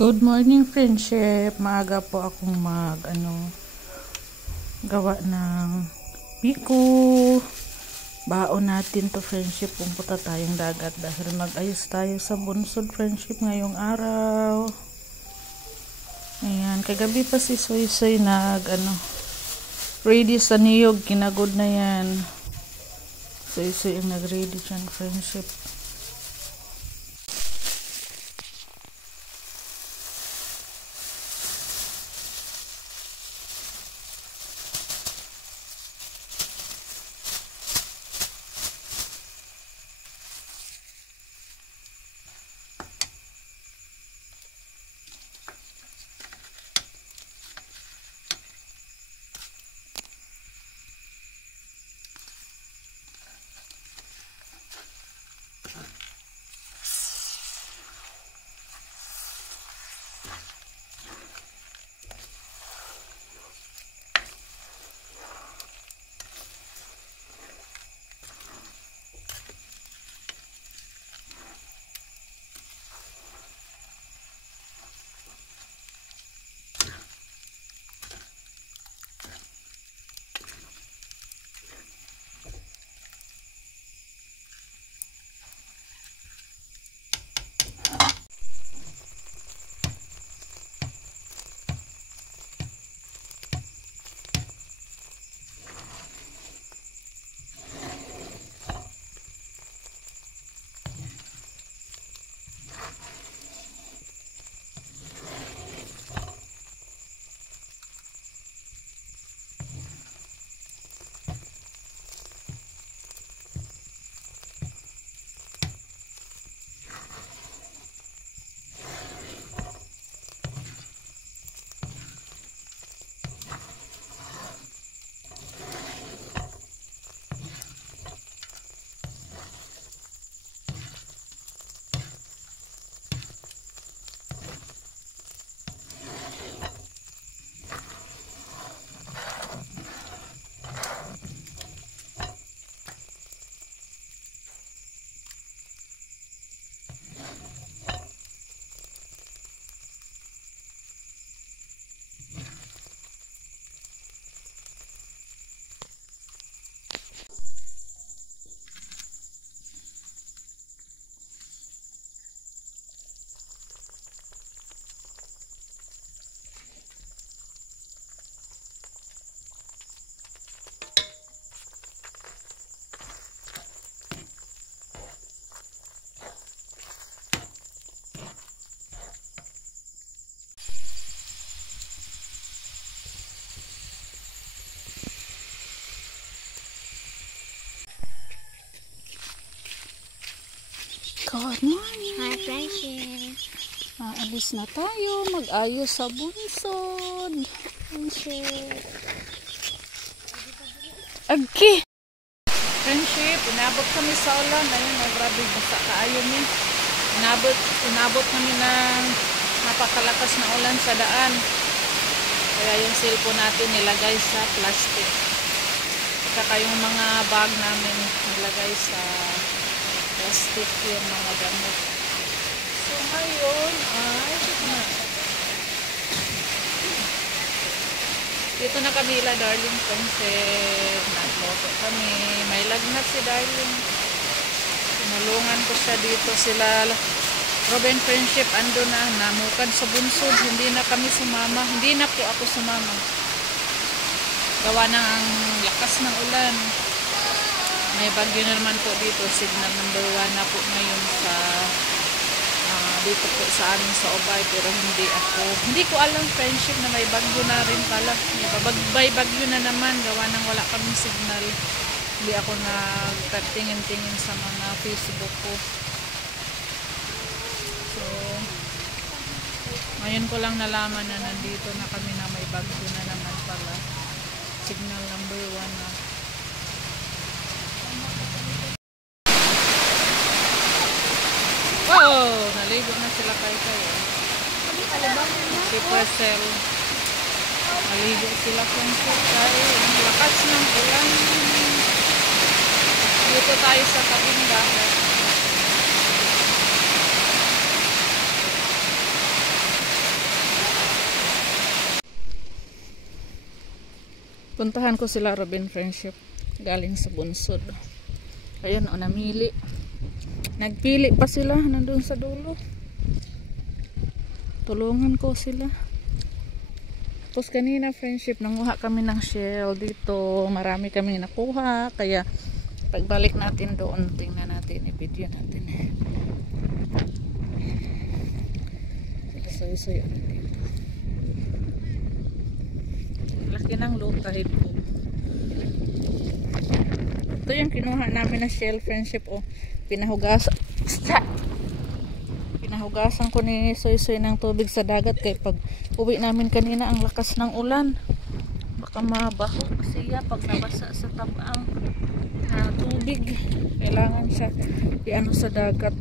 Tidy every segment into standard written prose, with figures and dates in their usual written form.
Good morning, friendship. Maaga po akong gawa ng biko. Baon natin to, friendship. Pumunta tayong dagat dahil mag-ayos tayo sa bunsod, friendship, ngayong araw. Ayan, kagabi pa si Soy Soy ready sa niyog. Kinagod na yan. Soy Soy ang nag-ready dyan, friendship. Good morning! Hi, friendship! Aalis na tayo. Mag-ayos sa bunsod. Friendship. Okay! Friendship, inabot kami sa ulan. Ayun, grabe, basta kaayo ni. Inabot kami ng napakalakas na ulan sa daan. Kaya yung cellphone natin nilagay sa plastic. Saka yung mga bag namin nilagay sa plastic, yung mga gamit. So ngayon ay dito na kami darling friendship. Nagloto kami. May lagnat si darling. Tinulungan ko siya dito. Sila Robin friendship ando na namukad sa bunsod. Hindi na kami sumama. Hindi na po ako sumama. Gawa ng ang lakas ng ulan. May bagyo na naman po dito. Signal number 1 na po ngayon sa dito po sa amin sa Obay. Pero hindi ko alam friendship na may bagyo na rin pala. May bagyo na naman. Gawa ng wala kaming signal. Hindi ako nagtingin-tingin sa mga Facebook ko. So ngayon ko lang nalaman na nandito na kami na may bagyo na naman pala. Signal number 1 na. Wow! Naligo na sila kay. Si Presel. Naligo sila kung kay. Ang lakas ng ulan. Dito tayo sa tabing dagat. Puntahan ko sila Robin Friendship. Galing sa Bunsod. Ayun o, namili. Nagpili pa sila. Nandun sa dulo. Tulungan ko sila. Tapos kanina Friendship, nanguha kami ng shell dito. Marami kami nakuha. Kaya pagbalik natin doon, tingnan natin. I-video natin. Sayo-sayo dito. Laki ng low tide po. Ito yung kinuha namin na shell Friendship. O, pinahugasan ko ni Soy-Soy ng tubig sa dagat. Kaya pag uwi namin kanina, ang lakas ng ulan. Baka mabaho siya pag nabasa sa tabang tubig. Kailangan siya i-ano sa dagat.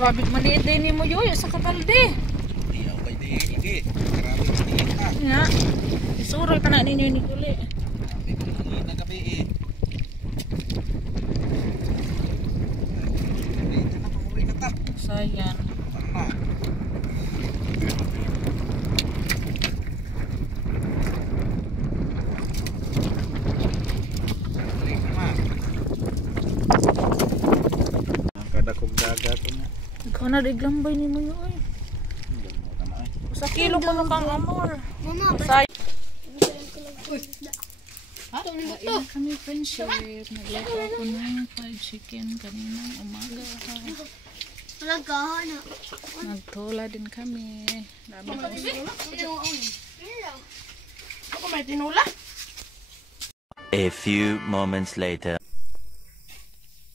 Grabe maliit din ni mo yoy sa kabalde. Iya pa di lagi. Grabe maliit ha. Ya. Isurol ka na ninyo ni Kuli. Grabe ko maliit na gabi eh. Ito na panguwi na tap. Sayan. Tama. Balik naman. Nakadakog dagat mo. Ikaw na diglambay ni mo yoy. Sa kilo ko mo kang amor. Mama, Say. ito na ito. Kain kami Friendship. Nagluto ako ng fried chicken kaninang umaga. Talaga na. Nagtula din kami. Dami ko. Ako may tinula. A few moments later.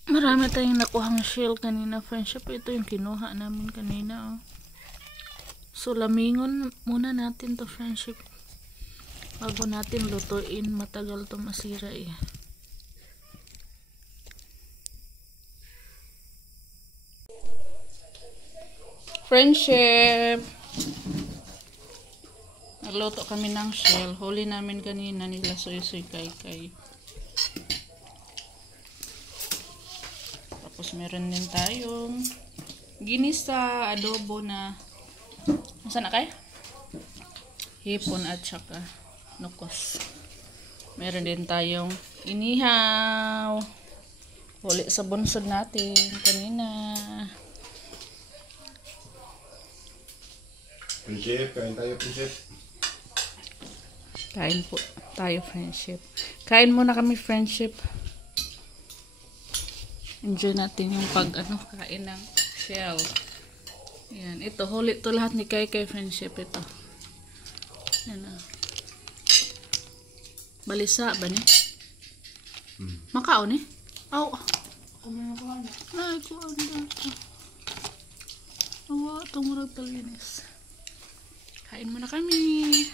Marami tayong nakuhang shell kanina Friendship. Ito yung kinuha namin kanina. Oh. So lamingon muna natin to Friendship. Bago natin lutuin, matagal to masira eh. Friendship! Nagluto kami ng shell. Huli namin kanina nila Soy-Soy Kay-Kay. Tapos meron din tayong ginisa, adobo na saan na kayo? Hipon at saka nukos. Meron din tayong inihaw. Huli sa bunsod natin kanina. Friendship, kain tayo Friendship. Kain po tayo Friendship. Kain muna kami Friendship. Enjoy natin yung kain ng shell. Yan, ito huli to lahat ni Kay Friendship ito. Yan ah. Balisa ba ni? Makao ni? Aw. Ay, ko ano. Awa, tumurag talinis. Kain muna kami.